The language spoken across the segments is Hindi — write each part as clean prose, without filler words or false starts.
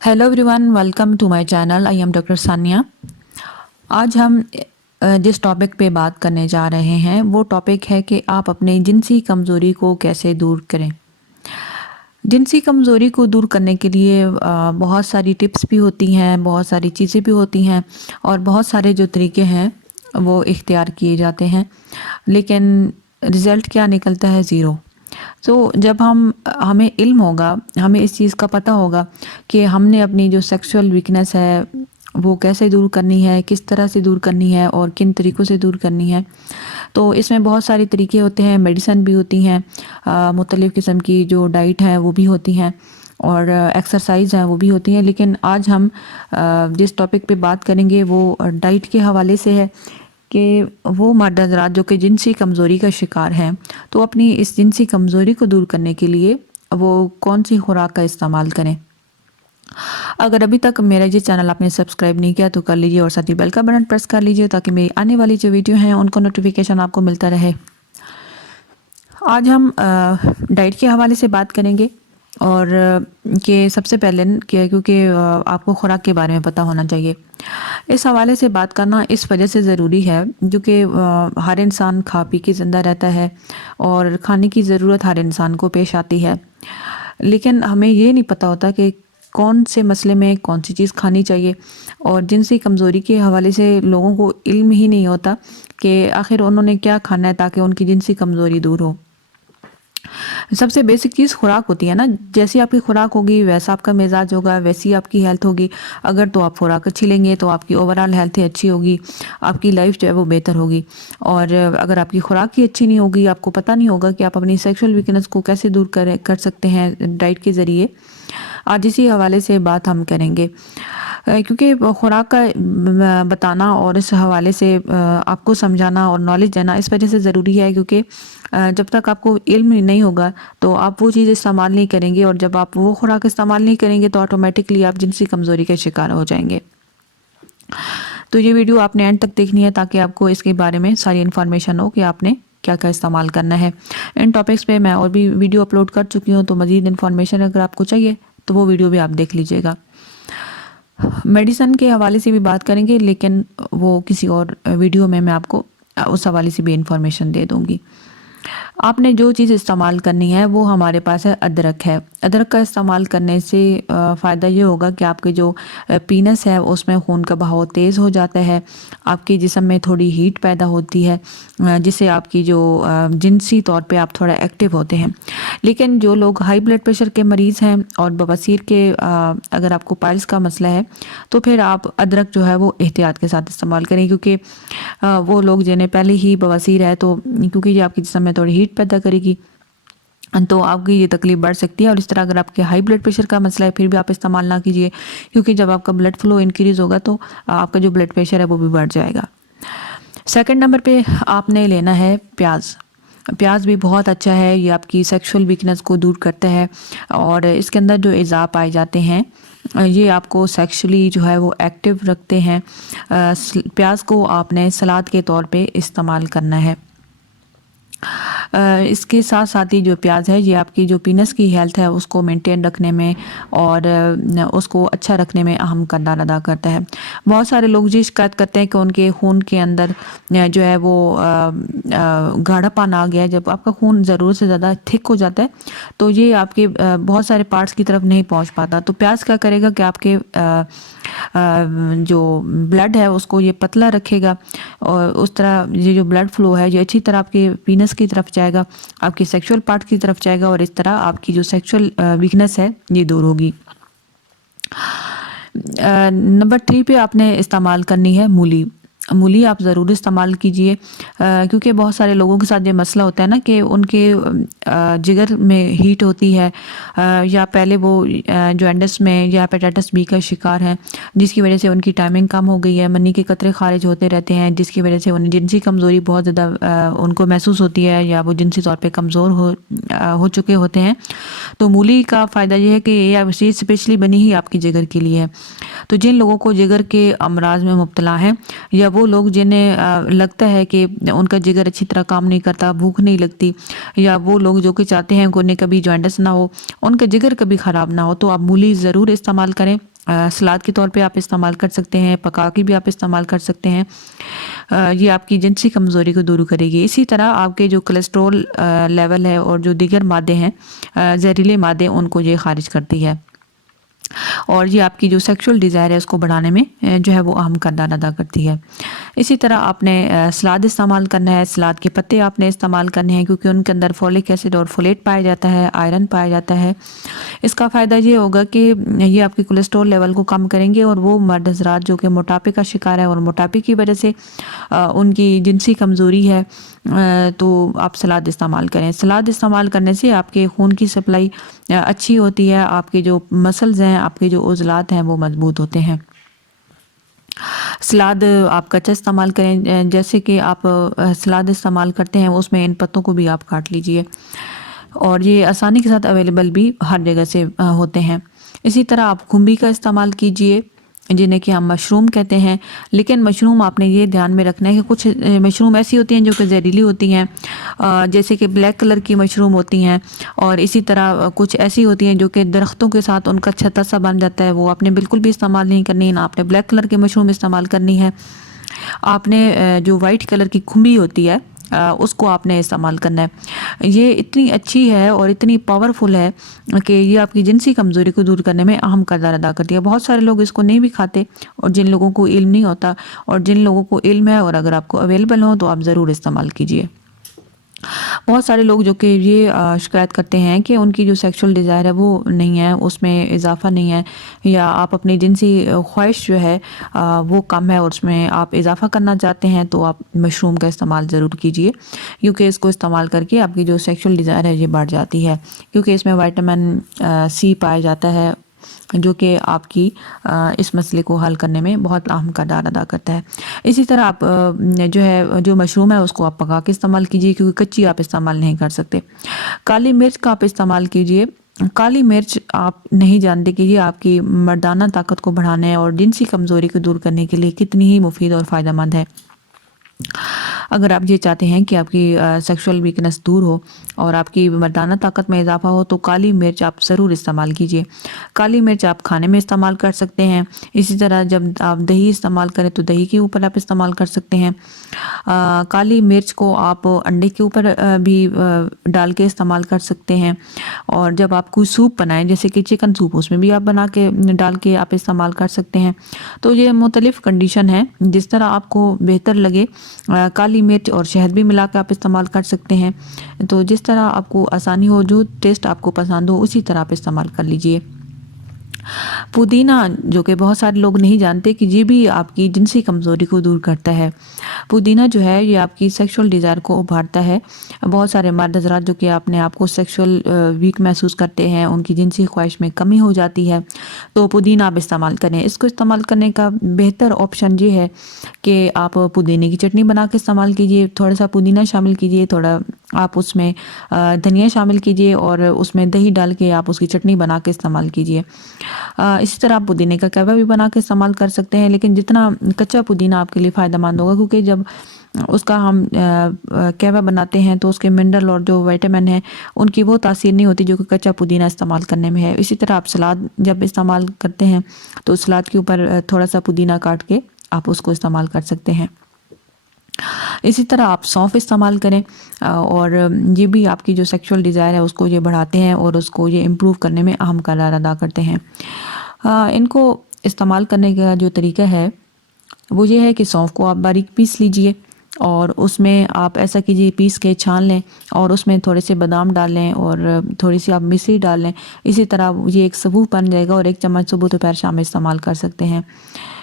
Hello everyone, welcome to my channel. I am doctor Sania. आज हम जिस टॉपिक पे बात करने जा रहे हैं वो टॉपिक है कि आप अपनी जिनसी कमज़ोरी को कैसे दूर करें। जिनसी कमज़ोरी को दूर करने के लिए बहुत सारी टिप्स भी होती हैं, बहुत सारी चीज़ें भी होती हैं और बहुत सारे जो तरीके हैं वो इख्तियार किए जाते हैं, लेकिन रिज़ल्ट क्या निकलता है? ज़ीरो। तो जब हमें इल्म होगा, हमें इस चीज़ का पता होगा कि हमने अपनी जो सेक्सुअल वीकनेस है वो कैसे दूर करनी है, किस तरह से दूर करनी है और किन तरीक़ों से दूर करनी है। तो इसमें बहुत सारे तरीके होते हैं, मेडिसिन भी होती हैं, मुख्तलिफ़ किस्म की जो डाइट है वो भी होती हैं और एक्सरसाइज हैं वो भी होती हैं। लेकिन आज हम जिस टॉपिक पे बात करेंगे वो डाइट के हवाले से है कि वो मर्द हज़रात जो कि जिनसी कमज़ोरी का शिकार हैं, तो अपनी इस जिनसी कमज़ोरी को दूर करने के लिए वो कौन सी खुराक का इस्तेमाल करें। अगर अभी तक मेरा ये चैनल आपने सब्सक्राइब नहीं किया तो कर लीजिए और साथ ही बेल का बटन प्रेस कर लीजिए ताकि मेरी आने वाली जो वीडियो हैं उनको नोटिफिकेशन आपको मिलता रहे। आज हम डाइट के हवाले से बात करेंगे और कि सबसे पहले क्योंकि आपको खुराक के बारे में पता होना चाहिए। इस हवाले से बात करना इस वजह से ज़रूरी है क्योंकि हर इंसान खा पी के ज़िंदा रहता है और खाने की ज़रूरत हर इंसान को पेश आती है, लेकिन हमें ये नहीं पता होता कि कौन से मसले में कौन सी चीज़ खानी चाहिए। और जिनसी कमज़ोरी के हवाले से लोगों को इल्म ही नहीं होता कि आखिर उन्होंने क्या खाना है ताकि उनकी जिनसी कमज़ोरी दूर हो। सबसे बेसिक चीज़ खुराक होती है ना, जैसी आपकी खुराक होगी वैसा आपका मिजाज होगा, वैसी आपकी हेल्थ होगी। अगर तो आप खुराक अच्छी लेंगे तो आपकी ओवरऑल हेल्थ ही अच्छी होगी, आपकी लाइफ जो है वो बेहतर होगी। और अगर आपकी खुराक ही अच्छी नहीं होगी, आपको पता नहीं होगा कि आप अपनी सेक्सुअल वीकनेस को कैसे दूर कर सकते हैं डाइट के ज़रिए, आज इसी हवाले से बात हम करेंगे। क्योंकि खुराक का बताना और इस हवाले से आपको समझाना और नॉलेज देना इस वजह से ज़रूरी है क्योंकि जब तक आपको इल्म नहीं होगा तो आप वो चीज़ इस्तेमाल नहीं करेंगे और जब आप वो खुराक इस्तेमाल नहीं करेंगे तो ऑटोमेटिकली आप जिनसी कमज़ोरी के शिकार हो जाएंगे। तो ये वीडियो आपने एंड तक देखनी है ताकि आपको इसके बारे में सारी इन्फॉर्मेशन हो कि आपने क्या क्या इस्तेमाल करना है। इन टॉपिक्स पे मैं और भी वीडियो अपलोड कर चुकी हूँ, तो मज़ीद इन्फॉर्मेशन अगर आपको चाहिए तो वो वीडियो भी आप देख लीजिएगा। मेडिसिन के हवाले से भी बात करेंगे, लेकिन वो किसी और वीडियो में मैं आपको उस हवाले से भी इंफॉर्मेशन दे दूँगी। आपने जो चीज़ इस्तेमाल करनी है वो हमारे पास है अदरक है। अदरक का इस्तेमाल करने से फ़ायदा ये होगा कि आपके जो पीनस है उसमें खून का बहाव तेज़ हो जाता है, आपके जिस्म में थोड़ी हीट पैदा होती है, जिससे आपकी जो जिनसी तौर पे आप थोड़ा एक्टिव होते हैं। लेकिन जो लोग हाई ब्लड प्रेशर के मरीज़ हैं और बवासीर के अगर आपको पाइल्स का मसला है तो फिर आप अदरक जो है वो एहतियात के साथ इस्तेमाल करें, क्योंकि वो लोग जिन्हें पहले ही बवासीर है तो क्योंकि ये आपके जिस्म में थोड़ी हीट पैदा करेगी तो आपकी ये तकलीफ बढ़ सकती है। और इस तरह अगर आपके हाई ब्लड प्रेशर का मसला है फिर भी आप इस्तेमाल ना कीजिए, क्योंकि जब आपका ब्लड फ्लो इंक्रीज़ होगा तो आपका जो ब्लड प्रेशर है वो भी बढ़ जाएगा। सेकंड नंबर पे आपने लेना है प्याज। प्याज भी बहुत अच्छा है, ये आपकी सेक्सुअल वीकनेस को दूर करता है और इसके अंदर जो अज़ा पाए जाते हैं ये आपको सेक्सुअली जो है वो एक्टिव रखते हैं। प्याज को आपने सलाद के तौर पे इस्तेमाल करना है। इसके साथ साथ ही जो प्याज है ये आपकी जो पीनस की हेल्थ है उसको मेंटेन रखने में और उसको अच्छा रखने में अहम किरदार अदा करता है। बहुत सारे लोग ये शिकायत करते हैं कि उनके खून के अंदर जो है वो गाढ़ापन आ गया है। जब आपका खून ज़रूरत से ज़्यादा थिक हो जाता है तो ये आपके बहुत सारे पार्ट्स की तरफ नहीं पहुंच पाता। तो प्याज क्या करेगा कि आपके जो ब्लड है उसको ये पतला रखेगा और उस तरह ये जो ब्लड फ्लो है ये अच्छी तरह आपके पीनस की तरफ जाएगा, आपके सेक्सुअल पार्ट की तरफ जाएगा और इस तरह आपकी जो सेक्सुअल वीकनेस है ये दूर होगी। नंबर 3 पे आपने इस्तेमाल करनी है मूली। मूली आप ज़रूर इस्तेमाल कीजिए, क्योंकि बहुत सारे लोगों के साथ ये मसला होता है ना कि उनके जिगर में हीट होती है या पहले वो जॉन्डिस में या हेपेटाइटिस बी का शिकार हैं, जिसकी वजह से उनकी टाइमिंग कम हो गई है, मनी के कतरे खारिज होते रहते हैं, जिसकी वजह से उन्हें जिनसी कमज़ोरी बहुत ज़्यादा उनको महसूस होती है या वो जिनसी तौर पे कमज़ोर हो चुके होते हैं। तो मूली का फ़ायदा ये है कि ये स्पेशली बनी ही आपकी जिगर के लिए है। तो जिन लोगों को जिगर के अमराज में मुब्तला हैं या वो लोग जिन्हें लगता है कि उनका जिगर अच्छी तरह काम नहीं करता, भूख नहीं लगती, या वो लोग जो कि चाहते हैं कि उन्हें कभी जॉन्डिस ना हो, उनका जिगर कभी ख़राब ना हो, तो आप मूली ज़रूर इस्तेमाल करें। सलाद के तौर पे आप इस्तेमाल कर सकते हैं, पका के भी आप इस्तेमाल कर सकते हैं। ये आपकी जिनसी कमज़ोरी को दूर करेगी। इसी तरह आपके जो कोलेस्ट्रॉल लेवल है और जो दीगर मादे हैं, जहरीले मादे, उनको ये खारिज करती है और ये आपकी जो सेक्सुअल डिज़ायर है उसको बढ़ाने में जो है वो अहम किरदार अदा करती है। इसी तरह आपने सलाद इस्तेमाल करना है, सलाद के पत्ते आपने इस्तेमाल करने हैं क्योंकि उनके अंदर फोलिक एसिड और फोलेट पाया जाता है, आयरन पाया जाता है। इसका फ़ायदा ये होगा कि ये आपकी कोलेस्ट्रॉल लेवल को कम करेंगे और वो मर्द हज़रात जो कि मोटापे का शिकार है और मोटापे की वजह से उनकी जिनसी कमज़ोरी है, तो आप सलाद इस्तेमाल करें। सलाद इस्तेमाल करने से आपके खून की सप्लाई अच्छी होती है, आपके जो मसल्स हैं, आपके जो उज़लात हैं वो मजबूत होते हैं। सलाद आप कच्चा इस्तेमाल करें, जैसे कि आप सलाद इस्तेमाल करते हैं उसमें इन पत्तों को भी आप काट लीजिए और ये आसानी के साथ अवेलेबल भी हर जगह से होते हैं। इसी तरह आप खुम्बी का इस्तेमाल कीजिए, जिन्हें कि हम मशरूम कहते हैं। लेकिन मशरूम आपने ये ध्यान में रखना है कि कुछ मशरूम ऐसी होती हैं जो कि जहरीली होती हैं, जैसे कि ब्लैक कलर की मशरूम होती हैं, और इसी तरह कुछ ऐसी होती हैं जो कि दरख्तों के साथ उनका छत्ता सा बन जाता है, वो आपने बिल्कुल भी इस्तेमाल नहीं करनी है। ना आपने ब्लैक कलर की मशरूम इस्तेमाल करनी है। आपने जो वाइट कलर की खुम्बी होती है उसको आपने इस्तेमाल करना है। ये इतनी अच्छी है और इतनी पावरफुल है कि ये आपकी जिनसी कमज़ोरी को दूर करने में अहम किरदार अदा करती है। बहुत सारे लोग इसको नहीं भी खाते और जिन लोगों को इल्म नहीं होता, और जिन लोगों को इल्म है और अगर आपको अवेलेबल हो तो आप ज़रूर इस्तेमाल कीजिए। बहुत सारे लोग जो कि ये शिकायत करते हैं कि उनकी जो सेक्सुअल डिज़ायर है वो नहीं है, उसमें इजाफ़ा नहीं है, या आप अपनी जिनसी ख्वाहिश जो है वो कम है और उसमें आप इजाफ़ा करना चाहते हैं, तो आप मशरूम का इस्तेमाल ज़रूर कीजिए क्योंकि इसको इस्तेमाल करके आपकी जो सेक्सुअल डिज़ायर है ये बढ़ जाती है, क्योंकि इसमें विटामिन सी पाया जाता है जो कि आपकी इस मसले को हल करने में बहुत अहम किरदार अदा करता है। इसी तरह आप जो है जो मशरूम है उसको आप पका के इस्तेमाल कीजिए क्योंकि कच्ची आप इस्तेमाल नहीं कर सकते। काली मिर्च का आप इस्तेमाल कीजिए। काली मिर्च आप नहीं जानते कि ये आपकी मर्दाना ताकत को बढ़ाने और जिनसी कमज़ोरी को दूर करने के लिए कितनी ही मुफीद और फ़ायदेमंद है। अगर आप ये चाहते हैं कि आपकी सेक्सुअल वीकनेस दूर हो और आपकी मर्दाना ताकत में इजाफा हो, तो काली मिर्च आप ज़रूर इस्तेमाल कीजिए। काली मिर्च आप खाने में इस्तेमाल कर सकते हैं। इसी तरह जब आप दही इस्तेमाल करें तो दही के ऊपर आप इस्तेमाल कर सकते हैं। काली मिर्च को आप अंडे के ऊपर भी डाल के इस्तेमाल कर सकते हैं, और जब आप कोई सूप बनाएं जैसे कि चिकन सूप, उसमें भी आप बना के डाल के आप इस्तेमाल कर सकते हैं। तो ये मुख्तलिफ कंडीशन है, जिस तरह आपको बेहतर लगे काली मिर्च और शहद भी मिला कर आप इस्तेमाल कर सकते हैं। तो जिस तरह आपको आसानी हो, जो टेस्ट आपको पसंद हो, उसी तरह आप इस्तेमाल कर लीजिए। पुदीना, जो कि बहुत सारे लोग नहीं जानते कि ये भी आपकी जिनसी कमज़ोरी को दूर करता है। पुदीना जो है ये आपकी सेक्सुअल डिज़ायर को उभारता है। बहुत सारे मर्द हज़रात जो कि अपने आप को सेक्सुअल वीक महसूस करते हैं, उनकी जिनसी ख्वाहिश में कमी हो जाती है, तो पुदीना आप इस्तेमाल करें। इसको इस्तेमाल करने का बेहतर ऑप्शन ये है कि आप पुदीने की चटनी बना के इस्तेमाल कीजिए। थोड़ा सा पुदीना शामिल कीजिए, थोड़ा आप उसमें धनिया शामिल कीजिए और उसमें दही डाल के आप उसकी चटनी बना के इस्तेमाल कीजिए। इसी तरह आप पुदीने का कहवा भी बना के इस्तेमाल कर सकते हैं, लेकिन जितना कच्चा पुदीना आपके लिए फ़ायदेमंद होगा, क्योंकि जब उसका हम कहवा बनाते हैं तो उसके मिनरल और जो विटामिन है उनकी वो तासीर नहीं होती जो कि कच्चा पुदीना इस्तेमाल करने में है। इसी तरह आप सलाद जब इस्तेमाल करते हैं तो सलाद के ऊपर थोड़ा सा पुदीना काट के आप उसको इस्तेमाल कर सकते हैं। इसी तरह आप सौंफ इस्तेमाल करें, और ये भी आपकी जो सेक्सुअल डिज़ायर है उसको ये बढ़ाते हैं और उसको ये इम्प्रूव करने में अहम किरदार अदा करते हैं। इनको इस्तेमाल करने का जो तरीका है वो ये है कि सौंफ को आप बारीक पीस लीजिए और उसमें आप ऐसा कीजिए, पीस के छान लें और उसमें थोड़े से बादाम डाल लें और थोड़ी सी आप मिश्री डाल लें। इसी तरह ये एक सबूत बन जाएगा और 1 चम्मच सुबह दोपहर शाम में इस्तेमाल कर सकते हैं।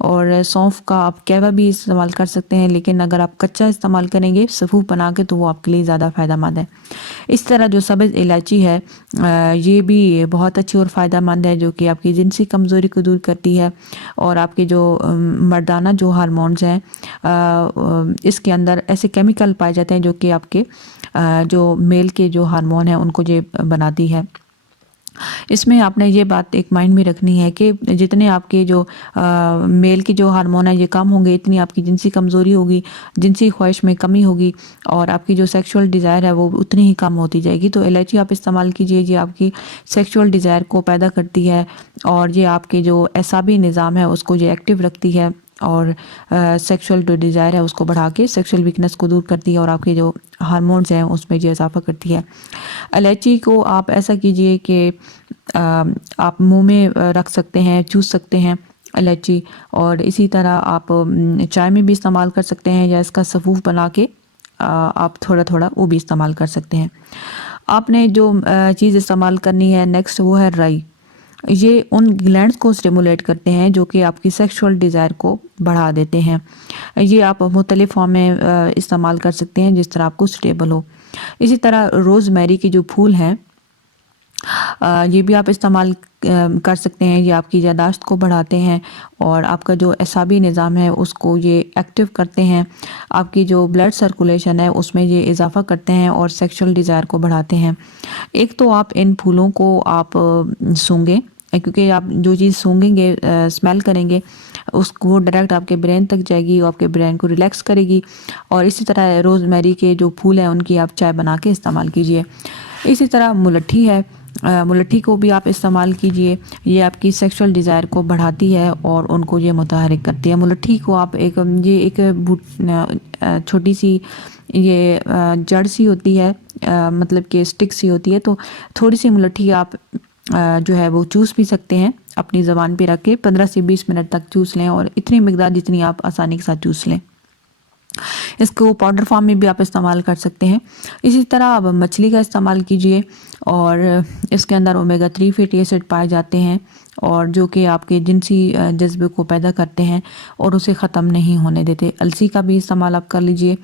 और सौंफ का आप कहवा भी इस्तेमाल कर सकते हैं, लेकिन अगर आप कच्चा इस्तेमाल करेंगे सफ़ूफ बना के तो वो आपके लिए ज़्यादा फ़ायदेमंद है। इस तरह जो सब्ज़ इलायची है ये भी बहुत अच्छी और फ़ायदेमंद है, जो कि आपकी जिनसी कमज़ोरी को दूर करती है और आपके जो मर्दाना जो हार्मोन्स हैं इसके अंदर ऐसे केमिकल पाए जाते हैं जो कि आपके जो मेल के जो हार्मोन हैं उनको ये बनाती है। इसमें आपने ये बात एक माइंड में रखनी है कि जितने आपके जो मेल की जो हार्मोन है ये कम होंगे, इतनी आपकी जिनसी कमज़ोरी होगी, जिनसी ख्वाहिश में कमी होगी और आपकी जो सेक्सुअल डिज़ायर है वो उतनी ही कम होती जाएगी। तो इलायची आप इस्तेमाल कीजिए, ये आपकी सेक्सुअल डिज़ायर को पैदा करती है और ये आपके जो एसाबी निज़ाम है उसको ये एक्टिव रखती है और सेक्सुअल जो डिज़ायर है उसको बढ़ा के सेक्सुअल वीकनेस को दूर करती है और आपके जो हार्मोन्स हैं उसमें ये इजाफा करती है। इलायची को आप ऐसा कीजिए कि आप मुंह में रख सकते हैं, चूस सकते हैं इलायची, और इसी तरह आप चाय में भी इस्तेमाल कर सकते हैं या इसका सफ़ूफ बना के आप थोड़ा थोड़ा वो भी इस्तेमाल कर सकते हैं। आपने जो चीज़ इस्तेमाल करनी है नेक्स्ट वो है राई। ये उन ग्लैंड्स को स्टिमुलेट करते हैं जो कि आपकी सेक्सुअल डिज़ायर को बढ़ा देते हैं। ये आप मुख्तलिफ फॉर्म में इस्तेमाल कर सकते हैं जिस तरह आपको सुटेबल हो। इसी तरह रोज़मेरी के जो फूल हैं ये भी आप इस्तेमाल कर सकते हैं। ये आपकी यादाश्त को बढ़ाते हैं और आपका जो एसाबी निज़ाम है उसको ये एक्टिव करते हैं। आपकी जो ब्लड सर्कुलेशन है उसमें ये इजाफ़ा करते हैं और सेक्सुअल डिज़ायर को बढ़ाते हैं। एक तो आप इन फूलों को आप सूंघें, क्योंकि आप जो चीज़ सूंघेंगे स्मेल करेंगे उसको वो डायरेक्ट आपके ब्रेन तक जाएगी और आपके ब्रेन को रिलैक्स करेगी। और इसी तरह रोज़मेरी के जो फूल हैं उनकी आप चाय बना के इस्तेमाल कीजिए। इसी तरह मुलट्ठी है, मुलट्ठी को भी आप इस्तेमाल कीजिए। ये आपकी सेक्सुअल डिज़ायर को बढ़ाती है और उनको ये मुतहरिक करती है। मुलट्ठी को आप एक छोटी सी ये जड़ सी होती है, मतलब कि स्टिक सी होती है, तो थोड़ी सी मुलट्ठी आप जो है वो चूस भी सकते हैं अपनी ज़बान पे रख के 15 से 20 मिनट तक चूस लें और इतनी मिकदार जितनी आप आसानी के साथ चूस लें। इसको पाउडर फॉर्म में भी आप इस्तेमाल कर सकते हैं। इसी तरह आप मछली का इस्तेमाल कीजिए और इसके अंदर ओमेगा 3 फैटी एसिड पाए जाते हैं और जो कि आपके जिनसी जज्बे को पैदा करते हैं और उसे ख़त्म नहीं होने देते। अलसी का भी इस्तेमाल आप कर लीजिए।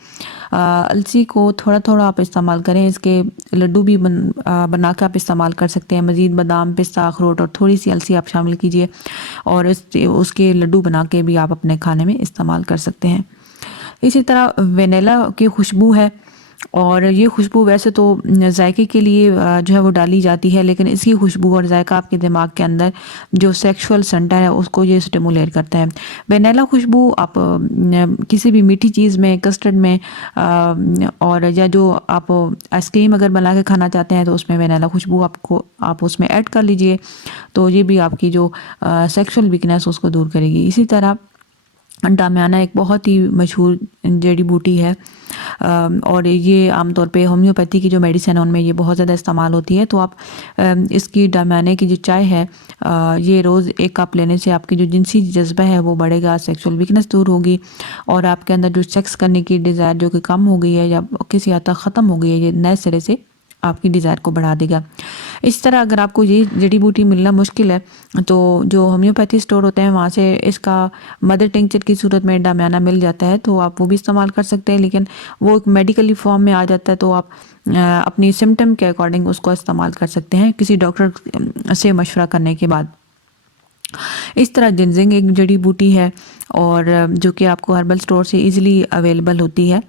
अलसी को थोड़ा थोड़ा आप इस्तेमाल करें, इसके लड्डू भी बना के आप इस्तेमाल कर सकते हैं। मज़ीद बादाम, पिस्ता, अखरोट और थोड़ी सी अलसी आप शामिल कीजिए और उसके लड्डू बना के भी आप अपने खाने में इस्तेमाल कर सकते हैं। इसी तरह वेनिला की खुशबू है और ये खुशबू वैसे तो जायके के लिए जो है वो डाली जाती है, लेकिन इसकी खुशबू और जायका आपके दिमाग के अंदर जो सेक्सुअल सेंटर है उसको ये स्टिमुलेट करता है। वेनिला खुशबू आप किसी भी मीठी चीज़ में, कस्टर्ड में और या जो आप आइसक्रीम अगर बना के खाना चाहते हैं तो उसमें वेनिला खुशबू आप उसमें ऐड कर लीजिए, तो ये भी आपकी जो सेक्सुअल वीकनेस उसको दूर करेगी। इसी तरह डामियाना एक बहुत ही मशहूर जड़ी बूटी है और ये आमतौर पे होम्योपैथी की जो मेडिसिन है उनमें ये बहुत ज़्यादा इस्तेमाल होती है। तो आप इसकी डामियाने की जो चाय है ये रोज़ 1 कप लेने से आपकी जो जिनसी जज्बा है वो बढ़ेगा, सेक्सुअल वीकनेस दूर होगी और आपके अंदर जो सेक्स करने की डिज़ायर जो कि कम हो गई है या किसी हद तक ख़त्म हो गई है, ये नए सिरे से आपकी डिज़ायर को बढ़ा देगा। इस तरह अगर आपको ये जड़ी बूटी मिलना मुश्किल है तो जो होम्योपैथी स्टोर होते हैं वहाँ से इसका मदर टिंचर की सूरत में डामियाना मिल जाता है, तो आप वो भी इस्तेमाल कर सकते हैं, लेकिन वो एक मेडिकली फॉर्म में आ जाता है तो आप अपनी सिम्टम के अकॉर्डिंग उसको इस्तेमाल कर सकते हैं किसी डॉक्टर से मशवरा करने के बाद। इस तरह जिंजिंग एक जड़ी बूटी है और जो कि आपको हर्बल स्टोर से इजीली अवेलेबल होती है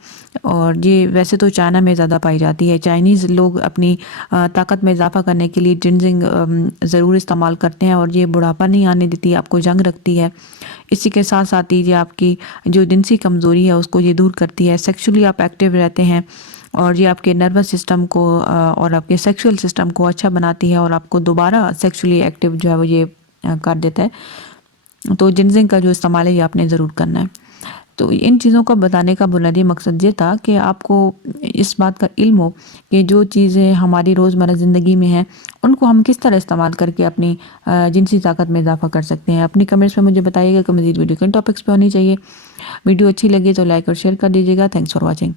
और ये वैसे तो चाइना में ज़्यादा पाई जाती है। चाइनीज़ लोग अपनी ताकत में इजाफा करने के लिए जिंजिंग ज़रूर इस्तेमाल करते हैं और ये बुढ़ापा नहीं आने देती, आपको जंग रखती है। इसी के साथ साथ ये आपकी जो जिनसी कमज़ोरी है उसको ये दूर करती है, सेक्सुअली आप एक्टिव रहते हैं और ये आपके नर्वस सिस्टम को और आपके सेक्सुअल सिस्टम को अच्छा बनाती है और आपको दोबारा सेक्सुअली एक्टिव जो है वो ये कर देता है। तो जिंजिंग का जो इस्तेमाल है ये आपने ज़रूर करना है। तो इन चीज़ों को बताने का बुनियादी मकसद ये था कि आपको इस बात का इल्म हो कि जो चीज़ें हमारी रोज़मर्रा ज़िंदगी में हैं उनको हम किस तरह इस्तेमाल करके अपनी जिनसी ताकत में इजाफा कर सकते हैं। अपनी कमेंट्स में मुझे बताइएगा कि मज़ीद वीडियो किन टॉपिक्स पे होनी चाहिए। वीडियो अच्छी लगी तो लाइक और शेयर कर दीजिएगा। Thanks for watching.